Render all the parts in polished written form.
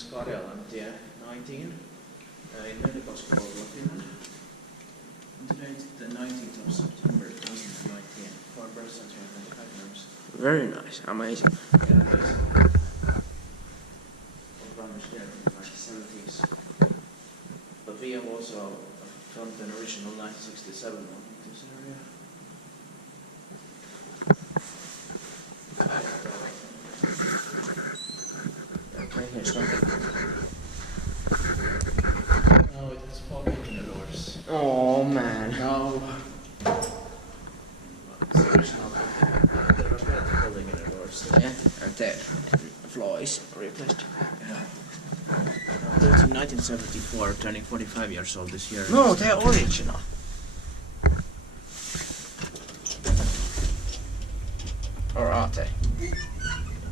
was Karjalantie 19 in Myllykoski, Kouvola, Finland. And today it's the 19th of September 2019. 4 persons, 125 grams. Very nice, amazing. Yeah, amazing. All ValmetSchlieren from the 1970s. But we have also filmed an original 1967 one in this area. Okay, here's nothing. No, it has fallen in the doors. Oh man. No. It's original. There was not falling in the doors. Yeah, and the floor is replaced. Yeah. It's in 1974, turning 45 years old this year. No, they're original. Or are they?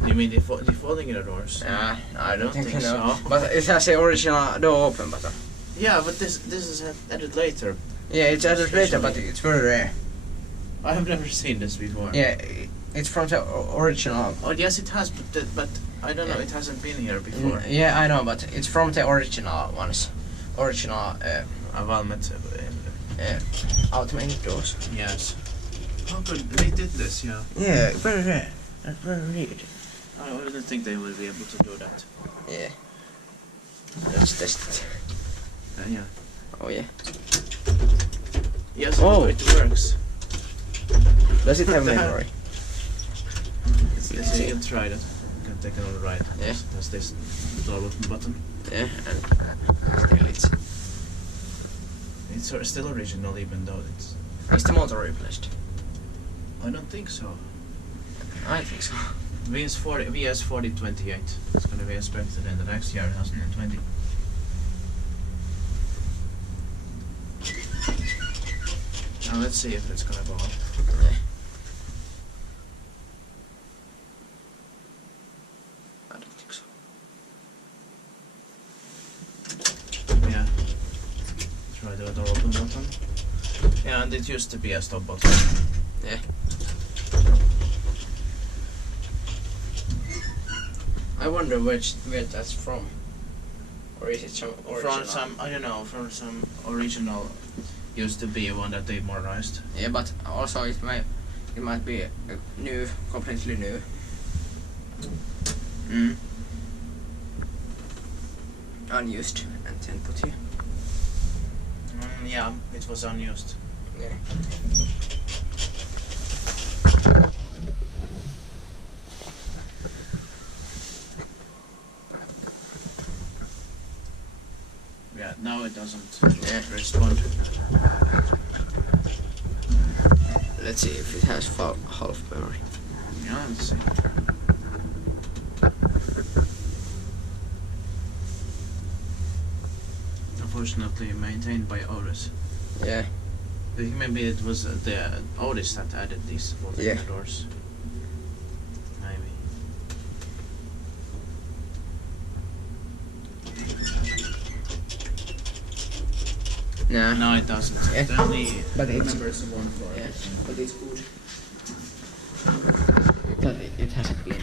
You mean the folding in the doors? I don't think so. so. But it has the original door open button. Yeah, but this is added later. Yeah, it's added later, but it's very rare. I have never seen this before. Yeah, it's from the original. Oh yes, it has, but I don't know. It hasn't been here before. Yeah, I know, but it's from the original ones. Original Valmet. automated doors. Yes. How good they did this? Yeah. Yeah, very rare. That's very weird. I didn't think they would be able to do that. Yeah. Let's test it. Yeah. Oh yeah. Yes. Oh. It works. Does it have memory? Yes, you can try that. You can take it on the right. Yeah. There's this door button. Yeah, and still It's still original, even though it's. Is the motor replaced? I don't think so. I think so. VS 4028. It's going to be inspected in the next year, 2020. Now let's see if it's going to go up. Yeah. I don't think so. Yeah. Try the door open button. Yeah, and it used to be a stop button. Yeah. I wonder where that's from. Or is it some original? From some, I don't know, from some original. Used to be one that they modernized. Yeah, but also it might be a new, completely new. Unused and then put here. Yeah, it was unused. Yeah. Yeah, now it doesn't respond. Let's see if it has half memory. Yeah, let's see. Unfortunately, maintained by Otis. Yeah. I think maybe it was the Otis that added these folding doors. Maybe. Nah. No, it doesn't. Yeah. It only But it's remembers one floor. Yeah, but it's good. But it hasn't been